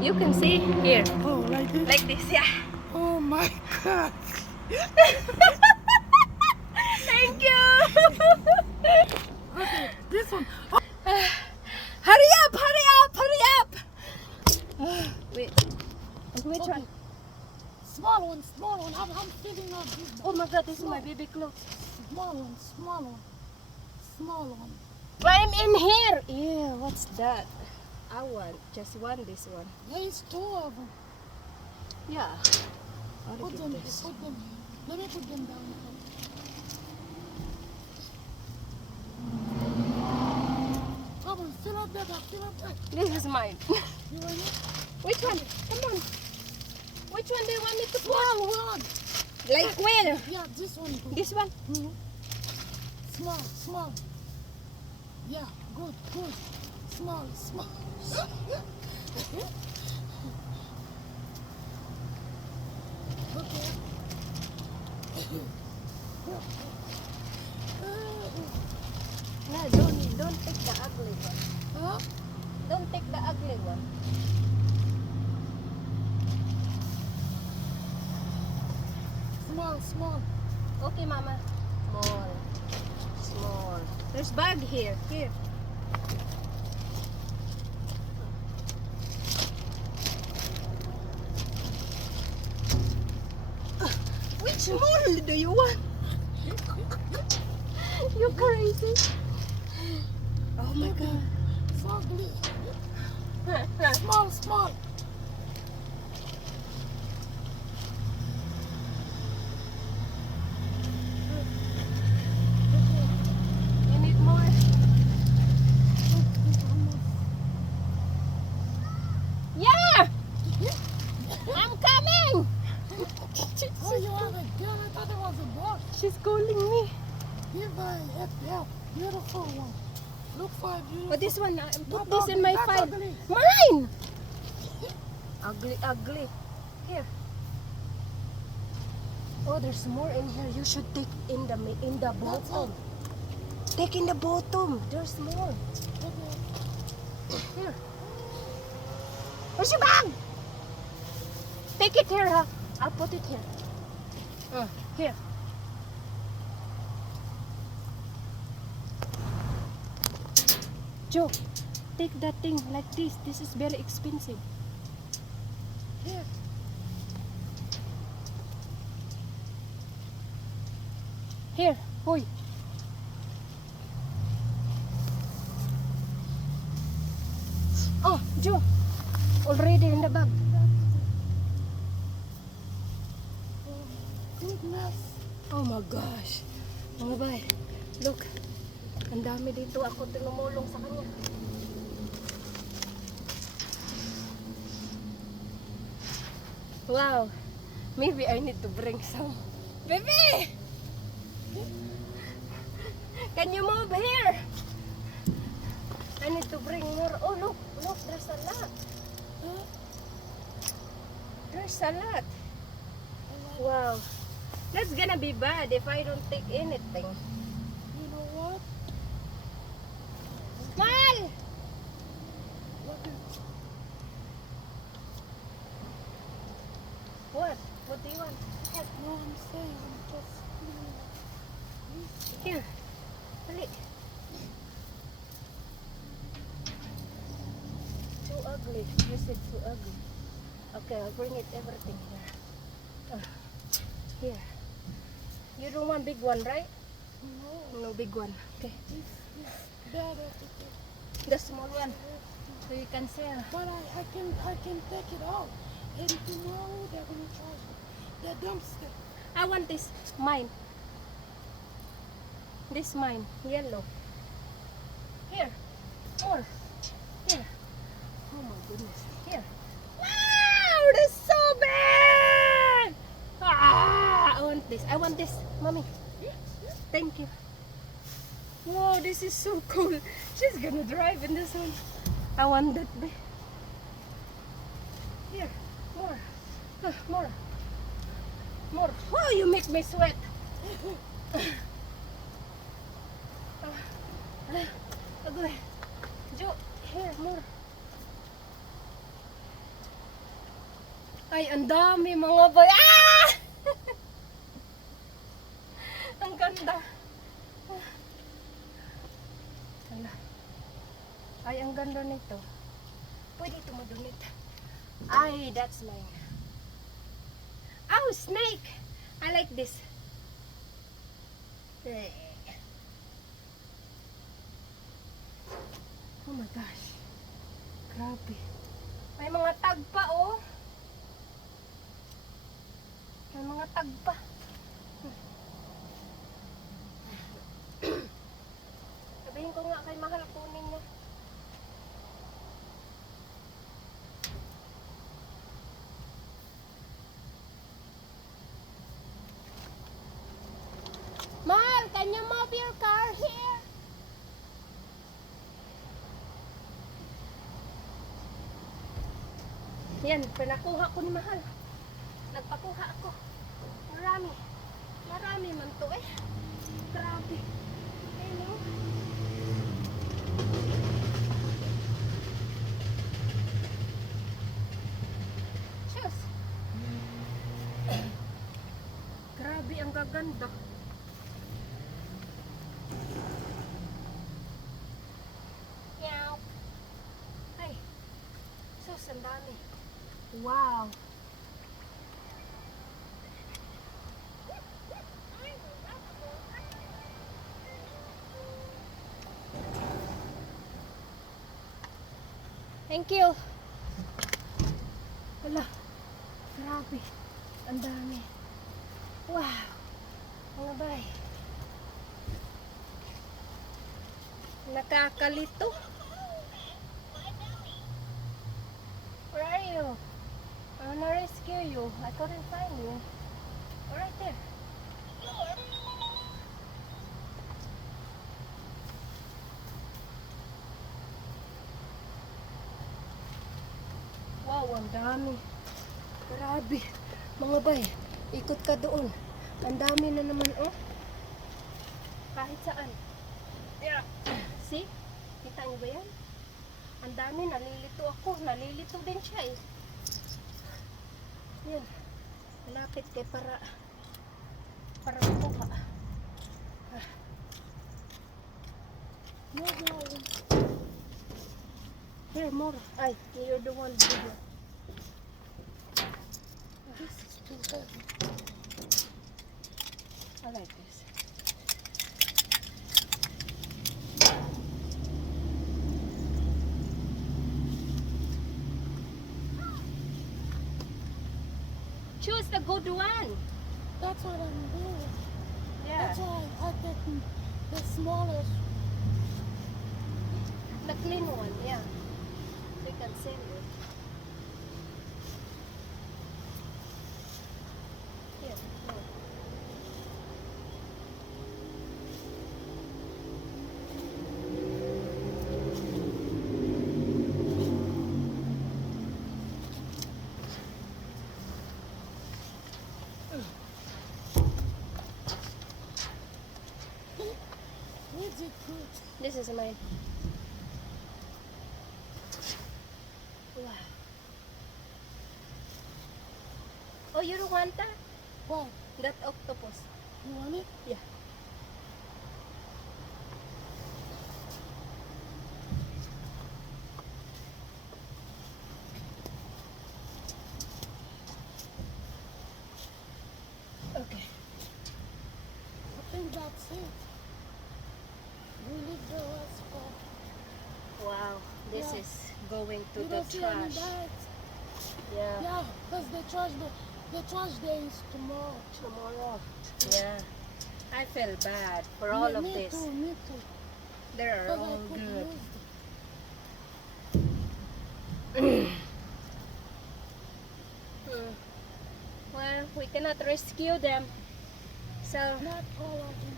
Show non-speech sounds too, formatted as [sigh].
You can see here, Oh, like this? like this, yeah. Oh my God. [laughs] Thank you. Okay, this one. [sighs] hurry up, hurry up, hurry up. [sighs] Wait. Which Okay. one? Small one, small one. I'm, I'm feeling out this Oh my god, this is my baby clothes. Small one, small one. Small one. Climb in here. Yeah, what's that? I want just one, this one. There is two of them. Yeah. I'll Put them, this. put them here. Let me put them down. Come on, fill up that, fill up that. This is mine. You want [laughs] it? Which one? Come on. Which one do you want me to put? Small one. Like where? Yeah, this one. Good. This one? Mhm. Small, small. Yeah, good, good. Small, small. okay. No, don't don't take the ugly one. huh? Don't take the ugly one. Small, small. Okay, mama. Small. Small. There's bag here. Here. Which do you want? you crazy. Oh my god. It's [laughs] ugly. Small, small. You need more? Yeah! I'm coming! Oh, you have a girl? I thought it was a boy. She's calling me. Give her a yeah, beautiful one. Look for beautiful But this one, uh, put Not this in my file. ugly. Mine! [laughs] Ugly, ugly. Here. Oh, there's more in here. You should take in the in the bottom. Take in the bottom. There's more. Here. Where's your bag? Take it here, huh? I'll put it here. Uh, here. Joe, take that thing like this. This is very expensive. Here. Here, hoy. Oh, Joe. Already in the bag. Oh my gosh. Mga bay, look. Ang dami dito ako tinumulong sa kanya. Wow. Maybe I need to bring some. Baby! Can you move here? I need to bring more. Oh, look. Look, there's a lot. Huh? There's a lot. Wow. That's gonna be bad if I don't take anything. Ugly. You said too ugly. Okay, I'll bring it everything here. Uh, here. You don't want big one, right? No, No big one. Okay. this is. The small one. So you can sell. But I, I can I can take it all. And tomorrow they're gonna charge me. The dumpster. I want this. Mine. This mine. Yellow. Here. More. Here. Wow! So big! Ah! I want this. I want this. Mommy. Thank you. Wow, this is so cool. She's gonna drive in this one. I want that. Here. More. More. More. Oh, you make me sweat. Ay, ang dami mga boy. Ah! [laughs] ang ganda. Ala. Ay, ang ganda nito. Pwede tumudunit. Ay, that's mine. Oh, snake! I like this. Oh my gosh. Grabe. May mga tag pa, oh. May mga tag pa. Sabihin ko nga kay Mahal, kunin niya. Mahal, can you move your car here? Yan, pinakuha ko ni Mahal. Marami. Marami man to eh. Grabe. Ayun oh. Cheers. [coughs] Grabe, ang gaganda. Meow. Ay, sus. Wow. Thank you. Wala. Grabe. Ang dami. Wow. Mga bay. Nakakalito. Where are you? I wanna rescue you. I couldn't find you. Oh, right there. Dami. Grabe. Mga bay, ikot ka doon. Ang dami na naman, oh. Kahit saan. Yeah. See? Kita niyo ba yan? Ang dami, nalilito ako. Nalilito din siya eh. Yan. Malapit kay para para makuha. Ah. No, no. Here, more. Ay, you're the one bigger. This is too heavy. I like this. Choose the good one. That's what I'm doing. Yeah. That's why I get the smallest. The clean one, yeah. We can sell it. Is mine. Wow. Oh, you don't want that? What? That octopus. You want it? Yeah. Okay. I think that's it. We leave the for. Wow. This Yeah. is going to you the don't see any trash. Yeah. Yeah, because the trash the, the trash day is tomorrow. Tomorrow. Yeah. I feel bad for me, all of me this. Too, me too. They're all good. [clears throat] Well, we cannot rescue them. So. Not all of them.